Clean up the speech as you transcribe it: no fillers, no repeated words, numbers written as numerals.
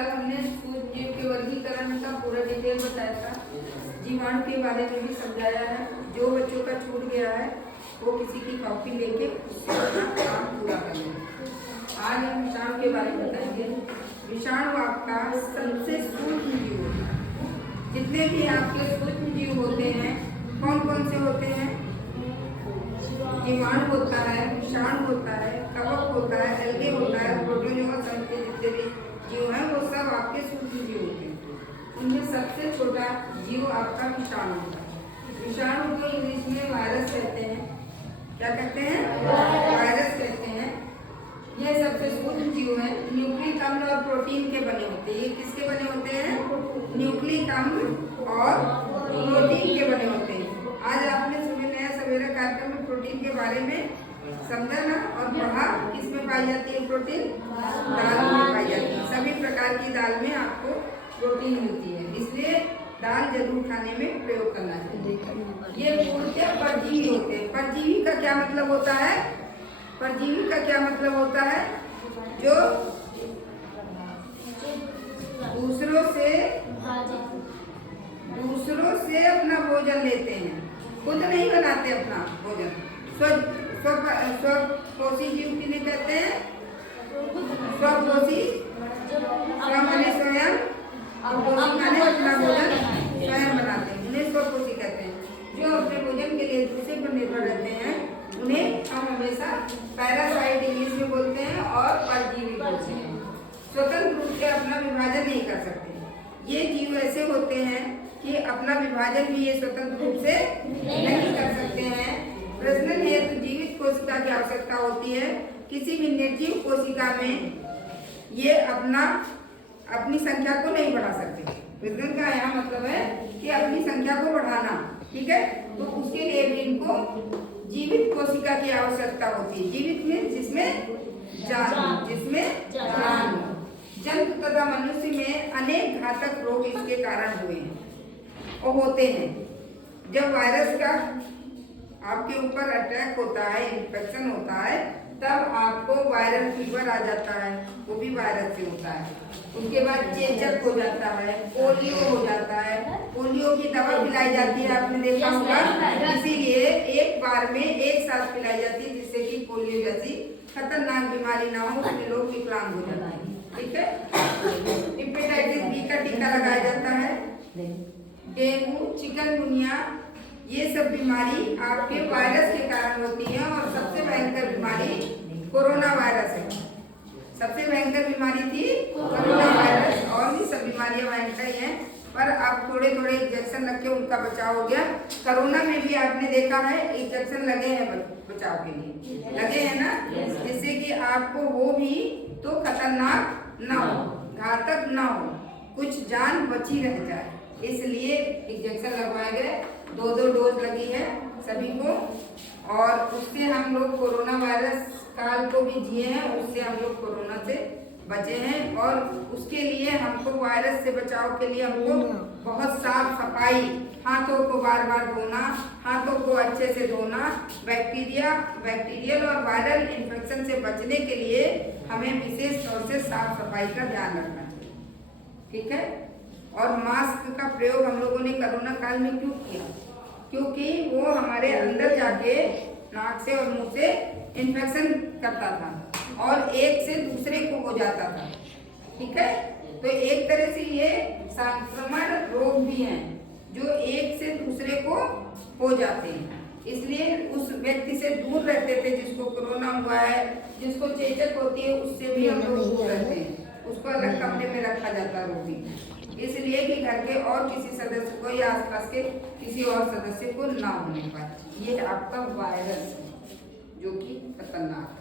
कल हमने सूक्ष्मजीव के वर्गीकरण का पूरा डिटेल बताया था, जीवाणु के बारे में भी समझाया है। जो बच्चों का छूट गया है वो किसी की कॉपी लेके उससे अपना काम पूरा कर लें। आज हम विषाणु के बारे में बताएंगे। विषाणु आपका सबसे सूक्ष्म जीव होता है। जितने भी आपके सूक्ष्म जीव होते हैं कौन कौन से होते हैं? जीवाणु होता है, विषाणु होता है, कवक होता है, एल्गे होता है, प्रोटोजोआ संघ के जितने भी जीव हैं वो सब आपके सूक्ष्म जीव होते हैं। उनमें सबसे छोटा जीव आपका विषाणु होता है। विषाणु को इंग्लिश में वायरस कहते हैं। क्या कहते हैं? वायरस कहते हैं। ये सबसे सूक्ष्म जीव है। न्यूक्लिक अम्ल और प्रोटीन के बने होते हैं। ये किसके बने होते हैं? न्यूक्लिक अम्ल और प्रोटीन के बने होते हैं। आज आपने सुबह नया सवेरा कार्यक्रम में प्रोटीन के बारे में समझा ना और पढ़ा। किसमें पाई जाती है प्रोटीन? दाल में पाई जाती है। सभी प्रकार की दाल में आपको प्रोटीन मिलती है, इसलिए दाल जरूर खाने में प्रयोग करना चाहिए। ये पूर्णतः परजीवी होते हैं। परजीवी का क्या मतलब होता है? परजीवी का क्या मतलब होता है? जो दूसरों से अपना भोजन लेते हैं, खुद नहीं बनाते अपना भोजन। स्वपोषी जीव किन्हें कहते हैं? स्वपोषी, स्व माने स्वयं, पोषी माने अपना भोजन स्वयं बनाते हैं, उन्हें स्वपोषी कहते हैं। जो अपने भोजन के लिए दूसरे पर निर्भर रहते हैं उन्हें हम हमेशा पैरासाइट इंग्लिश में बोलते हैं और परजीवी बोलते हैं। स्वतंत्र रूप से अपना विभाजन नहीं कर सकते। ये जीव ऐसे होते हैं कि अपना विभाजन भी ये स्वतंत्र रूप से नहीं कर सकते हैं। प्रजनन हेतु जीवित कोशिका की आवश्यकता होती है। किसी भी निर्जीव कोशिका में ये अपनी संख्या को नहीं बढ़ा सकते। प्रजनन का यहाँ मतलब है कि अपनी संख्या को बढ़ाना, ठीक है। तो उसके लिए भी इनको जीवित कोशिका की आवश्यकता होती है। जीवित में जिसमें जान हो। जंतु तथा मनुष्य में अनेक घातक रोग इसके कारण हुए हैं और होते हैं। जब वायरस का आपके ऊपर अटैक होता है, इन्फेक्शन होता है, तब आपको वायरल फीवर आ जाता है, वो भी वायरस से होता है। उसके बाद चेचक हो जाता है, पोलियो हो जाता है। पोलियो की दवा पिलाई जाती है, आपने देखा होगा। इसीलिए एक बार में एक साथ पिलाई जाती है, जिससे कि पोलियो जैसी खतरनाक बीमारी ना हो, उसमें लोग विकलांग हो जाते हैं, ठीक है। हेपेटाइटिस बी का टीका लगाया जाता है। डेंगू, चिकनगुनिया, ये सब बीमारी आपके वायरस के कारण होती है। और सबसे भयंकर बीमारी कोरोना वायरस है। सबसे भयंकर बीमारी थी कोरोना वायरस। और भी सब बीमारियां भयंकर ही हैं, पर अब थोड़े थोड़े इंजेक्शन लग के उनका बचाव हो गया। कोरोना में भी आपने देखा है इंजेक्शन लगे हैं बचाव के लिए, लगे हैं ना, जिससे कि आपको वो भी तो खतरनाक ना हो, घातक ना हो, कुछ जान बची रह जाए, इसलिए इंजेक्शन लगवाए गए। 2 डोज लगी है सभी को। और उससे हम लोग कोरोना वायरस काल को भी जिए हैं, उससे हम लोग कोरोना से बचे हैं। और उसके लिए हमको वायरस से बचाव के लिए हमको बहुत साफ सफाई, हाथों को बार बार धोना, हाथों को अच्छे से धोना, बैक्टीरियल और वायरल इन्फेक्शन से बचने के लिए हमें विशेष तौर से साफ सफाई का ध्यान रखना चाहिए, ठीक है। और मास्क का प्रयोग हम लोगों ने कोरोना काल में क्यों किया? क्योंकि वो हमारे अंदर जाके नाक से और मुंह से इन्फेक्शन करता था और एक से दूसरे को हो जाता था, ठीक है। तो एक तरह से ये संक्रमण रोग भी हैं जो एक से दूसरे को हो जाते हैं। इसलिए उस व्यक्ति से दूर रहते थे जिसको कोरोना हुआ है, जिसको चेचक होती है, उससे भी हम लोग दूर रहते हैं। उसको अलग कमरे में रखा जाता रोगी, इसलिए कि घर के और किसी सदस्य को या आसपास के किसी और सदस्य को ना होने पाए। ये आपका वायरस है जो कि खतरनाक है।